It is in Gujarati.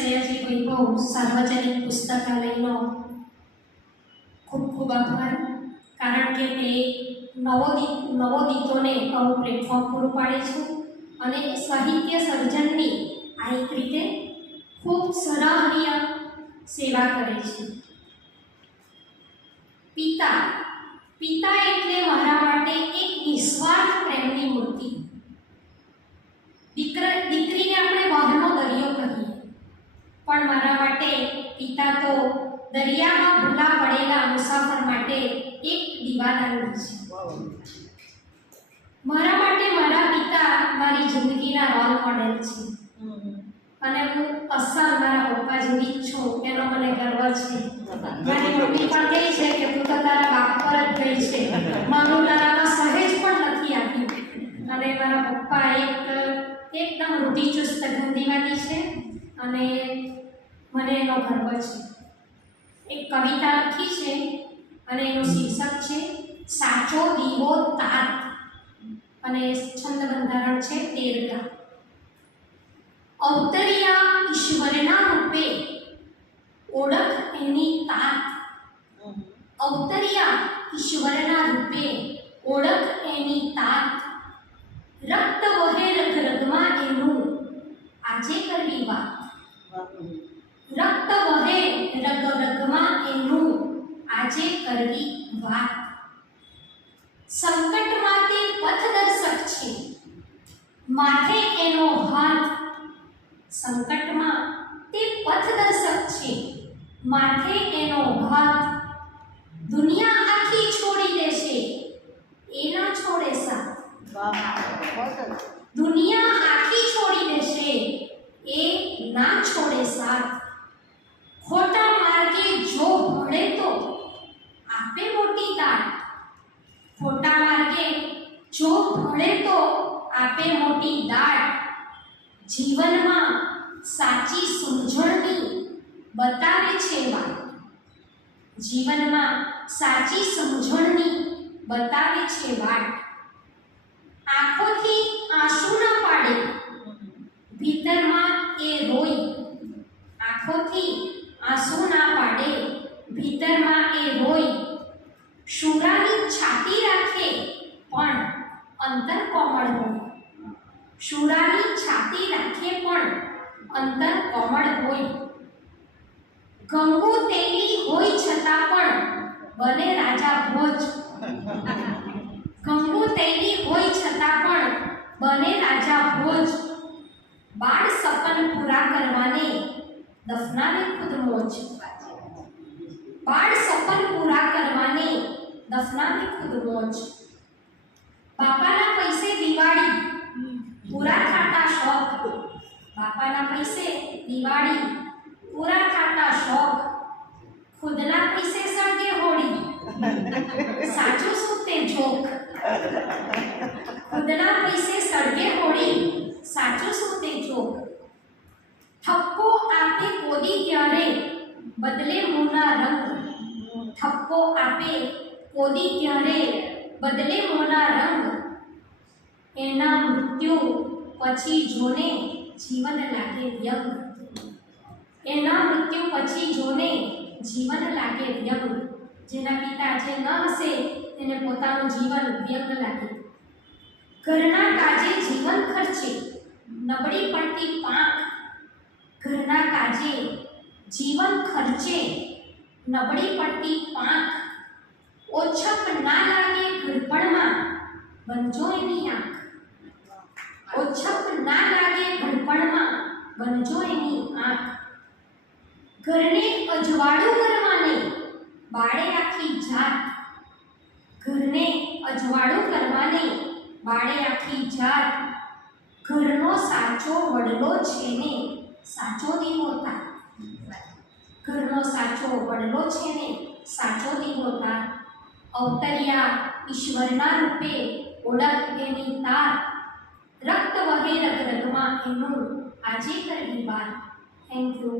સયાજી વૈભવ સાર્વજનિક પુસ્તકાલયનો ખૂબ ખૂબ આભાર, કારણ કે તે નવોદિતોને આવું પ્લેટફોર્મ પૂરું પાડે છે અને સાહિત્ય સર્જનની આ એક રીતે ખૂબ સરાહનીય સેવા કરે છે. પિતા પિતા એટલે મારા માટે એક નિસ્વાર્થ પ્રેમની મૂર્તિ. દીકરીને આપણે બહારનો દરિયો કહીએ, પણ મારા માટે પિતા તો દરિયામાં ભૂલા પડેલા મુસાફર માટે એક દીવાદાંડી છે. મારા માટે મારા પિતા મારી જિંદગીના રોલ મોડેલ છે અને હું અસલ મારા પપ્પા જેવી જ છું એનો મને ગર્વ છે. મારી મમ્મી પણ કહે છે કે તું તો તારા બાપ પર જ ગઈ છે, મારું તારામાં સહેજ પણ નથી આવ્યું. અને મારા પપ્પા એકદમ રૂઢિચુસ્ત ગાંધીવાદી છે અને મને એનો ગર્વ છે. એક કવિતા લખી છે અને એનું શીર્ષક છે સાચો દીવો તાત અને છંદ બંધારણ છે તેરગા. અવતર્યા ઈશ્વરના રૂપે ઓળખ એની તાત. અવતર્યા ઈશ્વરના રૂપે ઓળખ એની તાત. રક્ત વહે રગરગમાં એનું આજે કરવી વાત. રક્ત વહે રગરગમાં એનું આજે કરવી વાત. સંકટમાં તે પથદર્શક છે માથે એનો હાથ. સંકટમાં તે પથદર્શક છે માથે એનો હાથ. દુનિયા આખી છોડી દેશે એ ના છોડે સાથ. દુનિયા આખી છોડી દેશે એ ના છોડે સાથ. ખોટા માર્ગે જો ભળે તો આપે મોટી દાટ. ખોટા માર્ગે જો ભળે તો આપે મોટી દાટ. જીવનમાં સાચી સમજણની બતાવે છે વાત. જીવનમાં સાચી સમજણની બતાવે છે વાટ. આંખોથી આંસુ ન પાડે ભીતરમાં એ રોઈ. આંખોથી આંસુ ના પાડે ભીતરમાં એ રોઈ. શુરાની છાતી રાખે પણ અંતર કોમળ હોય. શુરાની છાતી રાખે પણ અંતર કોમળ હોય. ગંગો તેલી હોય છતાં પણ બને રાજા ભોજ. ગંગો તેલી હોય છતાં પણ બને રાજા ભોજ. બાળ સપન પૂરા કરવાને દફનાવે ખુદ મોજ. બાળ સપન પૂરા કરવાને દફનાવે ખુદ મોજ. બાપાના પૈસે દિવાળી પૂરા થાતા શોખ. બાપાના પૈસે દિવાળી પૂરા થાતા શોખ. ખુદના પૈસે સળગે હોળી સાચું શું તે જોક. ખુદના પૈસે સળગે હોળી સાચું શું તે જોક. ઠપકો આપે કોદી ત્યારે બદલે મોના રંગ. ઠપકો આપે કોદી ત્યારે બદલે મોના રંગ. એના મૃત્યુ પછી જોને જીવન લાગે વ્યંગ. એના મૃત્યુ પછી જોને જીવન લાગે વ્યંગ. જેના પિતા જે ન હશે તેને પોતાનું જીવન વ્યંગ લાગે. ઘરના કાજે જીવન ખર્ચે નબળી પડતી પાંખ. ઘરના કાજે જીવન ખર્ચે નબળી પડતી પાંખ. ઓછપ ના લાગે ઘડપણમાં બનજો એની આંખ. ઓછપ ના લાગે ઘડપણમાં બનજો એની આંખ. ઘરને અજવાળું કરવાને બાળે આખી જાત. ઘરને અજવાળું કરવાને બાળે આખી જાત. ઘરનો સાચો વડલો છે ને સાચો દીવો તાત. ઘરનો સાચો વડલો છે ને સાચો દીવો તાત. અવતર્યા ઈશ્વરના રૂપે ઓળખ એની તાત. રક્ત વહે રગરગમાં એનું આજે કરવી વાત. Thank you.